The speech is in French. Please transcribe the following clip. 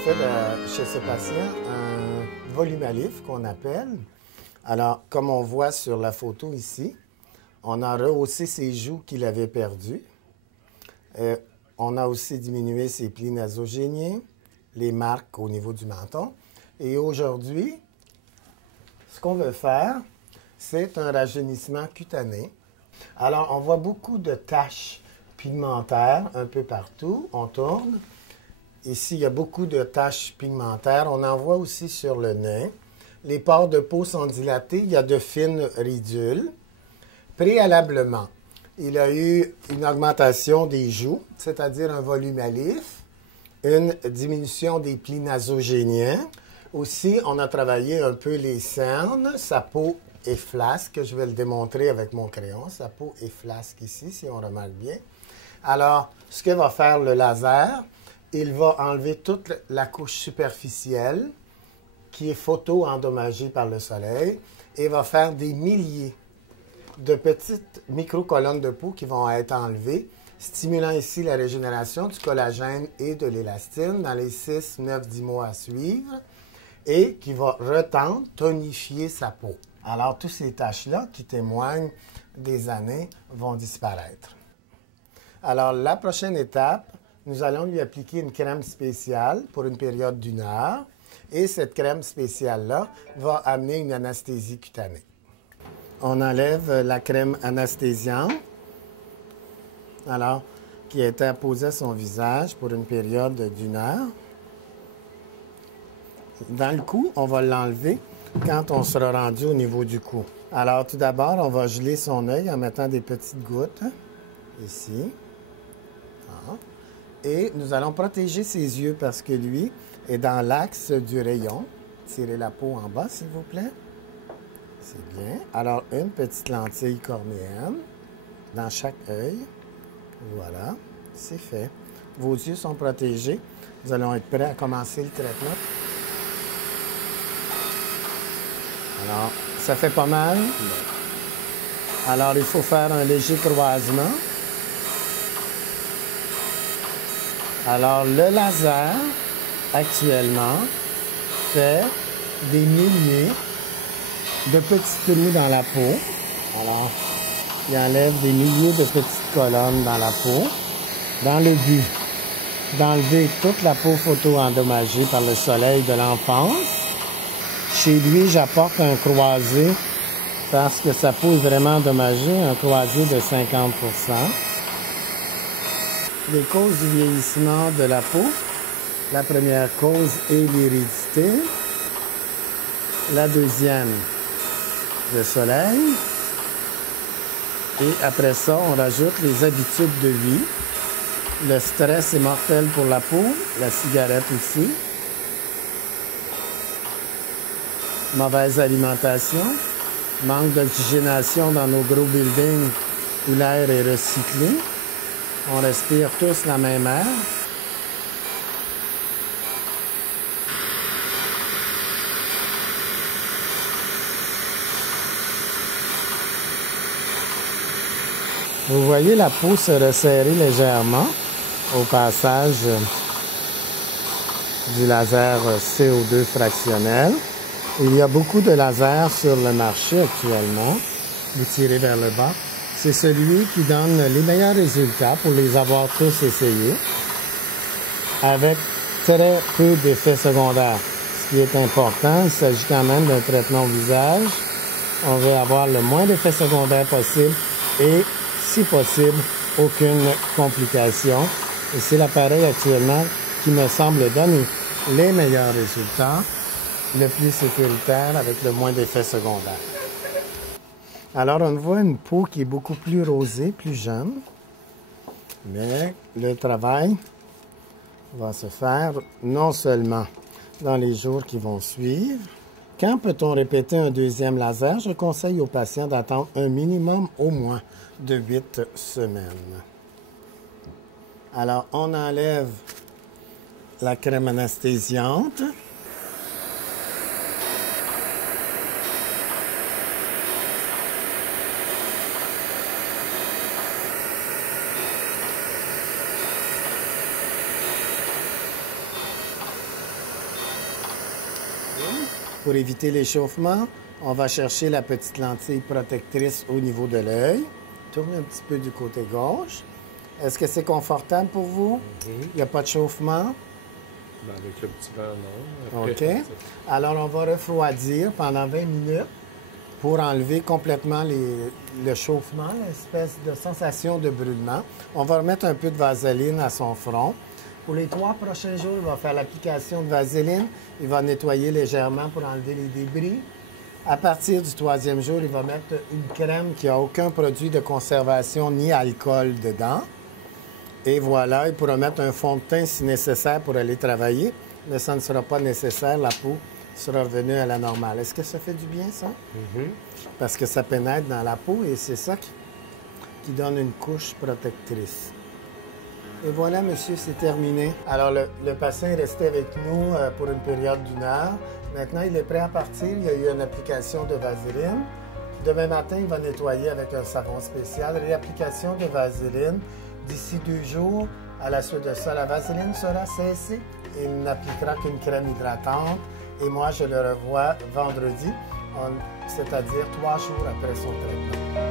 fait chez ce patient un volumalif qu'on appelle. Alors, comme on voit sur la photo ici, on a rehaussé ses joues qu'il avait perdues. On a aussi diminué ses plis nasogéniens, les marques au niveau du menton. Et aujourd'hui, ce qu'on veut faire, c'est un rajeunissement cutané. Alors, on voit beaucoup de taches pigmentaires un peu partout. On tourne. Ici, il y a beaucoup de taches pigmentaires. On en voit aussi sur le nez. Les pores de peau sont dilatés. Il y a de fines ridules. Préalablement, il a eu une augmentation des joues, c'est-à-dire un volumalif, une diminution des plis nasogéniens. Aussi, on a travaillé un peu les cernes. Sa peau est flasque. Je vais le démontrer avec mon crayon. Sa peau est flasque ici, si on remarque bien. Alors, ce que va faire le laser, il va enlever toute la couche superficielle qui est photo-endommagée par le soleil et va faire des milliers de petites microcolonnes de peau qui vont être enlevées, stimulant ici la régénération du collagène et de l'élastine dans les 6, 9, 10 mois à suivre et qui va retendre, tonifier sa peau. Alors, toutes ces taches-là qui témoignent des années vont disparaître. Alors, la prochaine étape, nous allons lui appliquer une crème spéciale pour une période d'1 heure. Et cette crème spéciale-là va amener une anesthésie cutanée. On enlève la crème anesthésiante, alors, qui a été apposée à son visage pour une période d'1 heure. Dans le cou, on va l'enlever quand on sera rendu au niveau du cou. Alors, tout d'abord, on va geler son œil en mettant des petites gouttes, ici. Et nous allons protéger ses yeux parce que lui est dans l'axe du rayon. Tirez la peau en bas, s'il vous plaît. C'est bien. Alors, une petite lentille cornéenne dans chaque œil. Voilà, c'est fait. Vos yeux sont protégés. Nous allons être prêts à commencer le traitement. Alors, ça fait pas mal. Alors, il faut faire un léger croisement. Alors, le laser, actuellement, fait des milliers de petits trous dans la peau. Alors, il enlève des milliers de petites colonnes dans la peau, dans le but d'enlever toute la peau photo-endommagée par le soleil de l'enfance. Chez lui, j'apporte un croisé parce que sa peau est vraiment endommagée, un croisé de 50 %. Les causes du vieillissement de la peau. La première cause est l'hérédité. La deuxième, le soleil. Et après ça, on rajoute les habitudes de vie. Le stress est mortel pour la peau, la cigarette aussi. Mauvaise alimentation. Manque d'oxygénation dans nos gros buildings où l'air est recyclé. On respire tous la même air. Vous voyez la peau se resserrer légèrement au passage du laser CO2 fractionnel. Il y a beaucoup de lasers sur le marché actuellement. Vous tirez vers le bas. C'est celui qui donne les meilleurs résultats pour les avoir tous essayés, avec très peu d'effets secondaires. Ce qui est important, il s'agit quand même d'un traitement au visage. On veut avoir le moins d'effets secondaires possible et, si possible, aucune complication. Et c'est l'appareil actuellement qui me semble donner les meilleurs résultats, le plus sécuritaire avec le moins d'effets secondaires. Alors, on voit une peau qui est beaucoup plus rosée, plus jeune. Mais le travail va se faire non seulement dans les jours qui vont suivre. Quand peut-on répéter un deuxième laser? Je conseille aux patients d'attendre un minimum au moins de 8 semaines. Alors, on enlève la crème anesthésiante. Pour éviter l'échauffement, on va chercher la petite lentille protectrice au niveau de l'œil. Tournez un petit peu du côté gauche. Est-ce que c'est confortable pour vous? Il n'y a pas de chauffement? Ben, avec le petit verre, non. OK. Alors, on va refroidir pendant 20 minutes pour enlever complètement le chauffement, l'espèce de sensation de brûlement. On va remettre un peu de vaseline à son front. Pour les 3 prochains jours, il va faire l'application de vaseline. Il va nettoyer légèrement pour enlever les débris. À partir du 3e jour, il va mettre une crème qui n'a aucun produit de conservation ni alcool dedans. Et voilà, il pourra mettre un fond de teint si nécessaire pour aller travailler, mais ça ne sera pas nécessaire, la peau sera revenue à la normale. Est-ce que ça fait du bien, ça? Parce que ça pénètre dans la peau et c'est ça qui donne une couche protectrice. Et voilà, monsieur, c'est terminé. Alors, le patient est resté avec nous pour une période d'1 heure. Maintenant, il est prêt à partir. Il y a eu une application de vaseline. Demain matin, il va nettoyer avec un savon spécial. Réapplication de vaseline. D'ici 2 jours, à la suite de ça, la vaseline sera cessée. Il n'appliquera qu'une crème hydratante. Et moi, je le revois vendredi, c'est-à-dire 3 jours après son traitement.